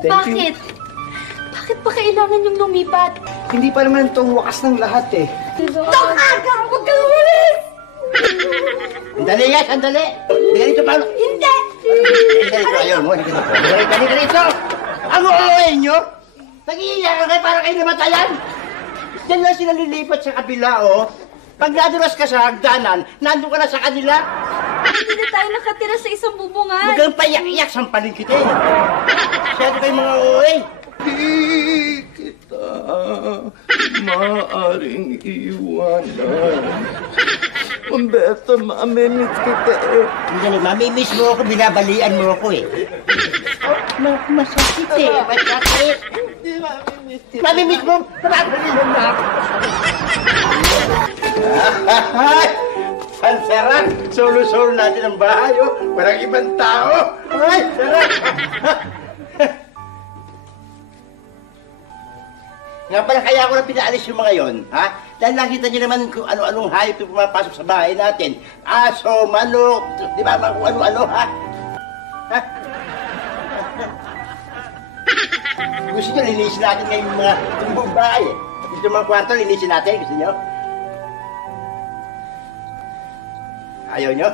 Bakit? Bakit pa kailangan yung lumipat? Hindi pa naman ito ang wakas ng lahat eh. Dok, aga! Huwag kang umalis! Sandali nga, sandali! Hindi ka dito, Paolo! Hindi! Hindi ka dito, ayaw mo, hindi ka dito. Hindi ka dito! Ang uuwi nyo? Nag-iiyak ka kayo para kayo namatayan? Diyan lang sila lilipat sa kabila, oh. Pag nadulas ka sa hagdanan, nandun ka na sa kanila. Hindi na tayo nakatira sa isang bubungan. Huwag kang payak-iyak, sampalin kita eh. Masyado kayo mga uuwi. Di kita maaaring iwanan. Umberto, mamimiss kita eh. Hindi, mamimiss mo ako, binabalian mo ako eh. Masakit eh, masakit. Hindi mamimiss kita. Mamimiss mo, binabalian mo ako. Ang sarap! Solo-solo natin ang bahay, oh. Parang ibang tao. Ay, sarap! Nga pala, kaya ako lang pinaalis yung mga yon, ha? Dahil nakita niyo naman kung ano-anong hayop yung pumapasok sa bahay natin. Aso, manok, di ba, mga kung ano-ano, ha? Ha? Gusto niyo, linisin natin ngayon yung mga buong bahay, eh. Gusto mga kwarto, linisin natin, gusto niyo? Ayaw niyo?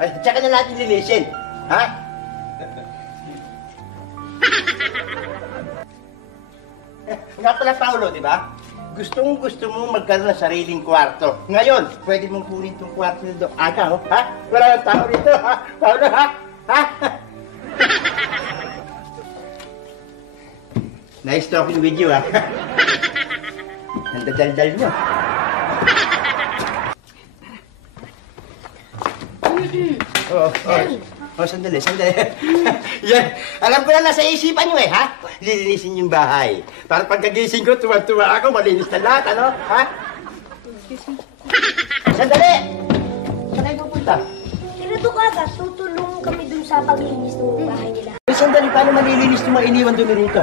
Ay, tsaka na natin linisin, ha? Nga pala, Paolo, di ba? Gusto mo magkaroon ng sariling kwarto. Ngayon, pwede mong kunin itong kwarto ni Doc Aga, oh, ha? Wala nang tao rito, ha? Paolo, ha? Ha? Nice talking with you, ha? Ang dadaldal mo. Oh, sandali. Yan. Alam ko na nasa isipan nyo eh, ha? Lilinisin yung bahay. Para pagkagising ko, tuwa-tuwa ako, malinis na lahat, ano? Ha? Sandali! Saan kayo pupunta? Tinato ka agad, tutulong kami dun sa paglinis ng bahay nila. Sandali, paano malilinis yung mga iniwan dumi rito?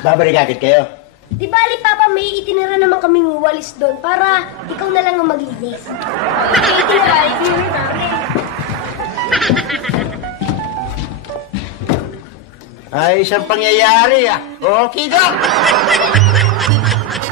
Babalik agad kayo. Di bali, Papa, may itinira naman kaming walis doon para ikaw na lang ang maglinis. Okay, itinira namin. Ay, isang pangyayari, ah. Okay, Doc!